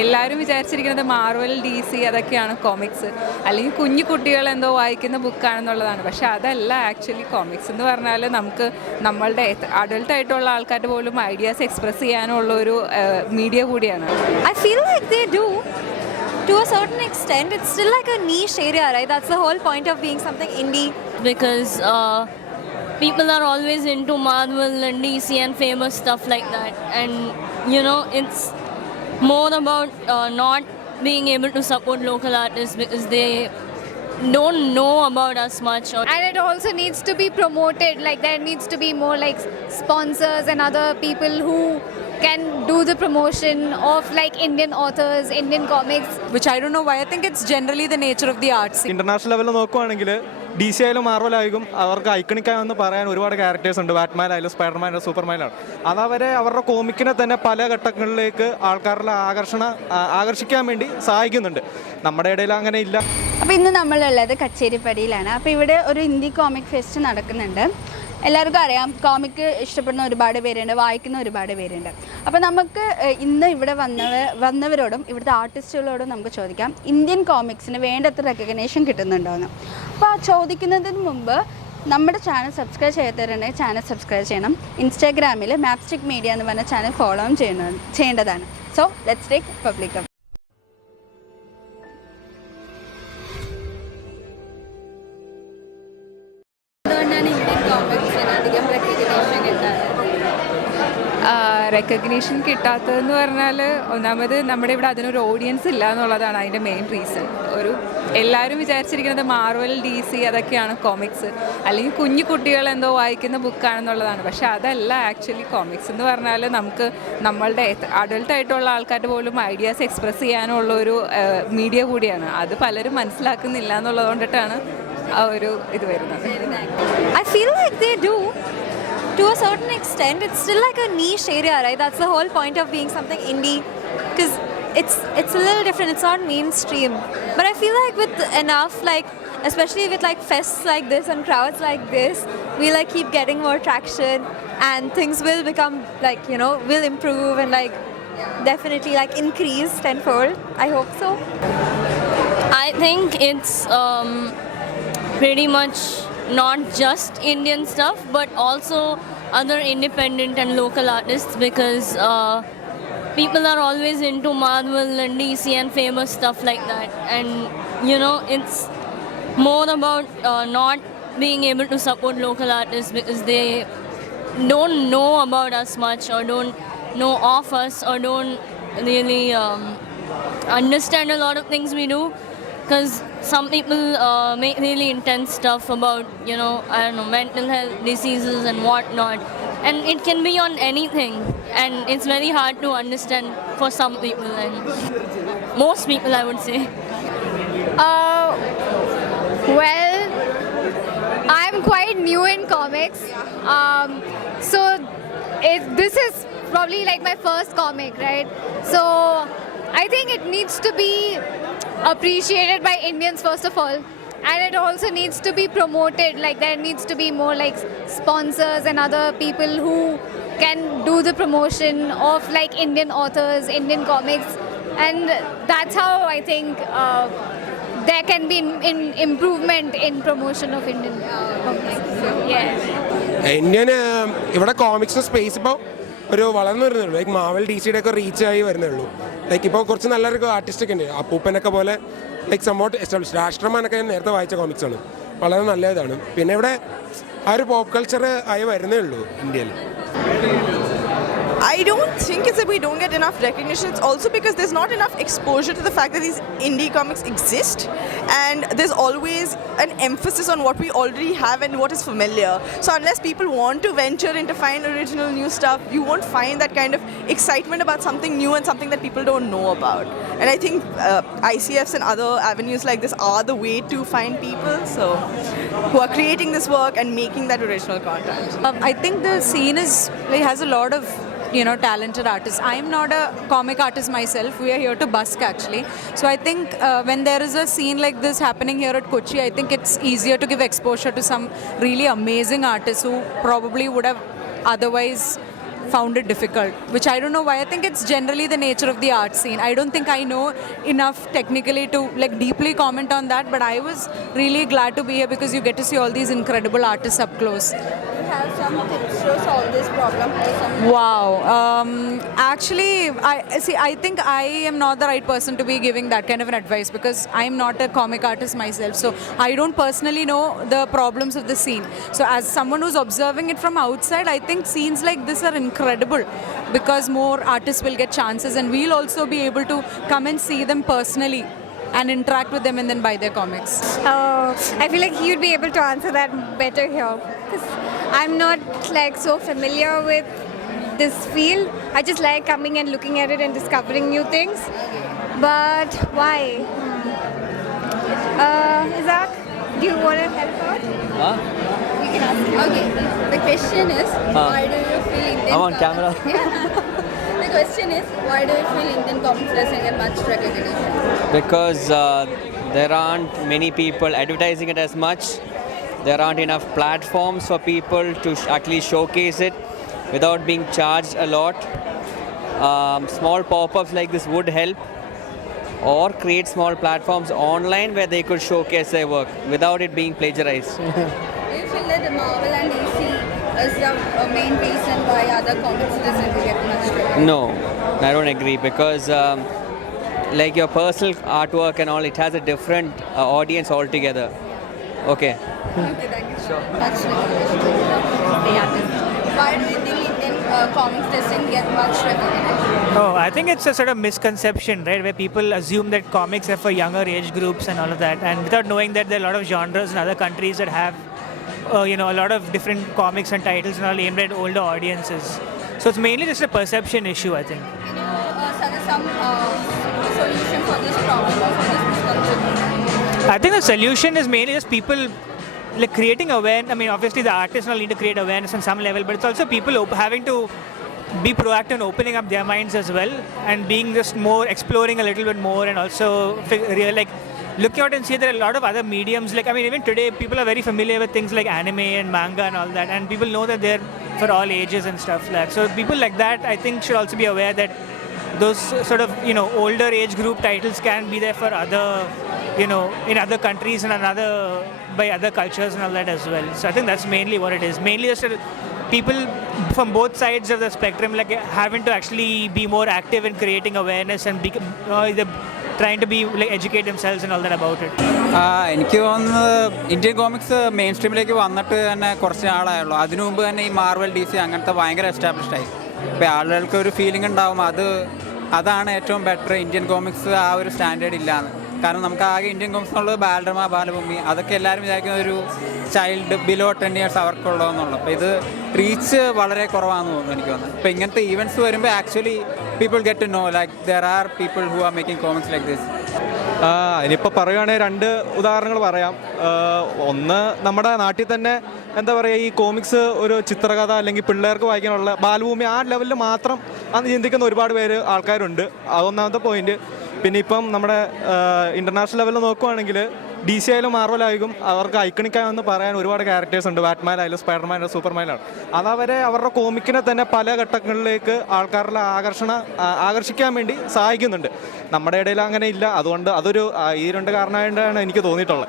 എല്ലാവരും വിചാരിച്ചിരിക്കുന്നത് Marvel DC അതൊക്കെയാണ് കോമിക്സ്, അല്ലെങ്കിൽ കുഞ്ഞു കുട്ടികൾ എന്തോ വായിക്കുന്ന ബുക്കാണെന്നുള്ളതാണ്. പക്ഷെ അതല്ല ആക്ച്വലി കോമിക്സ് എന്ന് പറഞ്ഞാൽ നമുക്ക് നമ്മളുടെ അഡൾട്ടായിട്ടുള്ള ആൾക്കാരുടെ പോലും ഐഡിയാസ് എക്സ്പ്രസ് ചെയ്യാനുള്ള ഒരു മീഡിയ കൂടിയാണ്. I feel like they do. To a certain extent, it's still like a niche area, right? That's the whole point of being something indie. Because people are always into Marvel and DC and famous stuff like that. And, you know, it's more about not being able to support local artists because they don't know about us much. And it also needs to be promoted, like there needs to be more like sponsors and other people who can do the promotion of like Indian authors, Indian comics. Which I don't know why. I think it's generally the nature of the arts. International level നോക്കുവാണെങ്കിൽ DC ആയാലും മാർവൽ ആയാലും അവർക്ക് ഐക്കണിക്കായെന്ന് പറയാൻ ഒരുപാട് ക്യാരക്ടേഴ്സ് ഉണ്ട്. ബാറ്റ്മാൻ ആയാലും സ്പൈഡർമാൻ ആയാലും സൂപ്പർമാനാണ്. അതവരെ അവരുടെ കോമിക്കിനെ തന്നെ പല ഘട്ടങ്ങളിലേക്ക് ആൾക്കാരുടെ ആകർഷിക്കാൻ വേണ്ടി സഹായിക്കുന്നുണ്ട്. നമ്മുടെ ഇടയിൽ അങ്ങനെ ഇല്ല. അപ്പോൾ ഇന്ന് നമ്മളുള്ളത് കച്ചേരിപ്പടിയിലാണ്. അപ്പോൾ ഇവിടെ ഒരു ഇന്ത്യ കോമിക് ഫെസ്റ്റ് നടക്കുന്നുണ്ട്. എല്ലാവർക്കും അറിയാം, കോമിക്ക് ഇഷ്ടപ്പെടുന്ന ഒരുപാട് പേരുണ്ട്, വായിക്കുന്ന ഒരുപാട് പേരുണ്ട്. അപ്പോൾ നമുക്ക് ഇന്ന് ഇവിടെ വന്നവരോടും ഇവിടുത്തെ ആർട്ടിസ്റ്റുകളോടും നമുക്ക് ചോദിക്കാം ഇന്ത്യൻ കോമിക്സിന് വേണ്ടത്ര റെക്കഗ്നേഷൻ കിട്ടുന്നുണ്ടോയെന്ന്. അപ്പോൾ ആ ചോദിക്കുന്നതിന് മുമ്പ് നമ്മുടെ ചാനൽ സബ്സ്ക്രൈബ് ചെയ്യാത്തവരുണ്ടെങ്കിൽ ചാനൽ സബ്സ്ക്രൈബ് ചെയ്യണം. ഇൻസ്റ്റാഗ്രാമിൽ മാപ്സ്റ്റിക് മീഡിയ എന്ന് പറഞ്ഞ ചാനൽ ഫോളോ ചെയ്യേണ്ടതാണ്. So let's take public. Recognition കിട്ടാത്തതെന്ന് പറഞ്ഞാൽ ഒന്നാമത് നമ്മുടെ ഇവിടെ അതിനൊരു ഓഡിയൻസ് ഇല്ല എന്നുള്ളതാണ് അതിൻ്റെ മെയിൻ റീസൺ. എല്ലാവരും വിചാരിച്ചിരിക്കുന്നത് മാർവൽ DC അതൊക്കെയാണ് കോമിക്സ്, അല്ലെങ്കിൽ കുഞ്ഞു കുട്ടികൾ എന്തോ വായിക്കുന്ന ബുക്കാണെന്നുള്ളതാണ്. പക്ഷെ അതല്ല ആക്ച്വലി കോമിക്സ് എന്ന് പറഞ്ഞാൽ നമുക്ക് നമ്മളുടെ അഡൾട്ടായിട്ടുള്ള ആൾക്കാരുടെ പോലും ഐഡിയാസ് എക്സ്പ്രസ് ചെയ്യാനുള്ള ഒരു മീഡിയ കൂടിയാണ്. അത് പലരും മനസ്സിലാക്കുന്നില്ല എന്നുള്ളത് കൊണ്ടിട്ടാണ് ആ ഒരു ഇത് വരുന്നത്. I feel like they do. To a certain extent, it's still like a niche area, right? That's the whole point of being something indie, because it's a little different. It's not mainstream. But I feel like with enough, like especially with like fests like this and crowds like this, we like keep getting more traction, and things will become like, you know, will improve and like definitely like increase tenfold. I hope so. I think it's pretty much not just Indian stuff but also other independent and local artists, because people are always into Marvel and DC and famous stuff like that. And, you know, it's more about not being able to support local artists because they don't know about us much or don't know of us or don't really understand a lot of things we do. Because some people make really intense stuff about, you know, I don't know, mental health diseases and whatnot. And it can be on anything. And it's very hard to understand for some people and most people, I would say. Well, I'm quite new in comics. So this is probably like my first comic, right? So I think it needs to be appreciated by Indians first of all, and it also needs to be promoted, like there needs to be more like sponsors and other people who can do the promotion of like Indian authors, Indian comics, and that's how I think there can be improvement in promotion of Indian comics. Yeah. Indian ഇവിടെ comics space ഇപ്പോൾ ഒരു വളർന്നു വരുന്നുള്ളൂ. ലൈക്ക് മാവൽ DC ഒക്കെ റീച്ച് ആയി വരുന്നുള്ളൂ. ലൈക്ക് ഇപ്പോൾ കുറച്ച് നല്ലൊരു ആർട്ടിസ്റ്റൊക്കെ ഉണ്ട്. അപ്പൂപ്പനൊക്കെ പോലെ ലൈക്ക് സംഭവം എസ്റ്റാബ്ലിഷ്. രാഷ്ട്രമാനൊക്കെ ഞാൻ നേരത്തെ വായിച്ച കോമിക്സാണ്, വളരെ നല്ലതാണ്. പിന്നെ ഇവിടെ ആ ഒരു പോപ്പ് കൾച്ചർ ആയി വരുന്നേ ഉള്ളൂ ഇന്ത്യയിൽ. I don't think it's that we don't get enough recognition. It's also because there's not enough exposure to the fact that these indie comics exist, and there's always an emphasis on what we already have and what is familiar. So unless people want to venture into find original new stuff, you won't find that kind of excitement about something new and something that people don't know about. And I think ICFs and other avenues like this are the way to find people who are creating this work and making that original content. I think the scene has a lot of talented artists. I'm not a comic artist myself. We are here to busk actually. So I think when there is a scene like this happening here at Kochi, I think it's easier to give exposure to some really amazing artists who probably would have otherwise found it difficult, which I don't know why. I think it's generally the nature of the art scene. I don't think I know enough technically to like deeply comment on that, but I was really glad to be here because you get to see all these incredible artists up close. You have some tips to solve this problem or some Wow. Actually, I think I am not the right person to be giving that kind of an advice because I'm not a comic artist myself. So I don't personally know the problems of the scene. So as someone who's observing it from outside, I think scenes like this are incredible because more artists will get chances and we'll also be able to come and see them personally and interact with them and then buy their comics. I feel like you'd be able to answer that better here. Because I'm not like so familiar with this field. I just like coming and looking at it and discovering new things. But why? Isaac, do you want to help out? You can ask. Okay, the question is, why do you feel Indian I'm on comics- camera. Yeah. The question is, why do you feel Indian comics doesn't get much recognition? Because there aren't many people advertising it as much. There aren't enough platforms for people to actually showcase it without being charged a lot. Small pop-ups like this would help, or create small platforms online where they could showcase their work without it being plagiarized. Do you feel that the Marvel and DC is the main reason why other comics doesn't get much recognition? No, I don't agree because like your personal artwork and all, it has a different audience altogether. Okay. Okay, thank you. Sure. Much recognition. The artist. Why do you think Indian comics doesn't get much recognition? Oh, I think it's a sort of misconception, right, where people assume that comics are for younger age groups and all of that, and without knowing that there are a lot of genres in other countries that have, a lot of different comics and titles and all aimed at older audiences. So it's mainly just a perception issue, I think. Can you suggest some solution for this problem or for this misconception? I think the solution is mainly just people like creating awareness. I mean, obviously the artists will need to create awareness on some level, but it's also people having to be proactive and opening up their minds as well, and being just more exploring a little bit more, and also looking out and see there are a lot of other mediums. Like, I mean, even today people are very familiar with things like anime and manga and all that, and people know that they're for all ages and stuff like. So people like that, I think, should also be aware that those sort of older age group titles can be there for other in other countries and by other cultures and all that as well. So I think that's mainly what it is. Mainly just people from both sides of the spectrum like having to actually be more active in creating awareness and trying to be like educate themselves and all that about it. എനിക്ക് തോന്നുന്നത് Indian comics main സ്ട്രീമിലേക്ക് വന്നിട്ട് തന്നെ കുറച്ച് നാളായുള്ളൂ. അതിനു മുമ്പ് തന്നെ ഈ മാർവൽ DC അങ്ങനത്തെ ഭയങ്കര എസ്റ്റാബ്ലിഷ്ഡ് ആയി. ഇപ്പോൾ ആളുകൾക്ക് ഒരു ഫീലിംഗ് ഉണ്ടാവും അതാണ് ഏറ്റവും ബെറ്റർ, ഇന്ത്യൻ കോമിക്സ് ആ ഒരു സ്റ്റാൻഡേർഡ് ഇല്ലാന്ന്. കാരണം നമുക്ക് ആകെ ഇന്ത്യൻ കോമിക്സ് എന്നുള്ളത് ബാലരമ, ബാലഭൂമി, അതൊക്കെ എല്ലാവരും വിചാരിക്കുന്ന ഒരു ചൈൽഡ് ബിലോ 10 years അവർക്കുള്ളതെന്നുള്ളത്. അപ്പോൾ ഇത് റീച്ച് വളരെ കുറവാണെന്ന് തോന്നുന്നു എനിക്ക് തോന്നുന്നു. ഇപ്പോൾ ഇങ്ങനത്തെ ഈവൻറ്റ്സ് വരുമ്പോൾ actually people get to know like there are people who are making comics like this. ഇനിയിപ്പോൾ പറയുകയാണെങ്കിൽ 2 ഉദാഹരണങ്ങൾ പറയാം. ഒന്ന്, നമ്മുടെ നാട്ടിൽ തന്നെ എന്താ പറയുക, ഈ കോമിക്സ് ഒരു ചിത്രകഥ അല്ലെങ്കിൽ പിള്ളേർക്ക് വായിക്കാനുള്ള ബാലഭൂമി ആ ലെവലിൽ മാത്രം അന്ന് ചിന്തിക്കുന്ന ഒരുപാട് ആൾക്കാരുണ്ട്. അതൊന്നാമത്തെ പോയിന്റ്. പിന്നെ ഇപ്പം നമ്മുടെ ഇൻ്റർനാഷണൽ ലെവലിൽ നോക്കുവാണെങ്കിൽ DC ആയാലും മാർവൽ ആയാലും അവർക്ക് ഐക്കണിക്കായെന്ന് പറയാൻ ഒരുപാട് ക്യാരക്ടേഴ്സ് ഉണ്ട്. ബാറ്റ്മാൻ ആയാലും സ്പൈഡർമാൻ ആയാലും സൂപ്പർമാനാണ്. അതവരെ അവരുടെ കോമിക്കിനെ തന്നെ പല ഘട്ടങ്ങളിലേക്ക് ആൾക്കാരുടെ ആകർഷിക്കാൻ വേണ്ടി സഹായിക്കുന്നുണ്ട്. നമ്മുടെ ഇടയിൽ അങ്ങനെ ഇല്ല. അതുകൊണ്ട് അതൊരു ഈ 2 കാരണമായിട്ടാണ് എനിക്ക് തോന്നിയിട്ടുള്ളത്.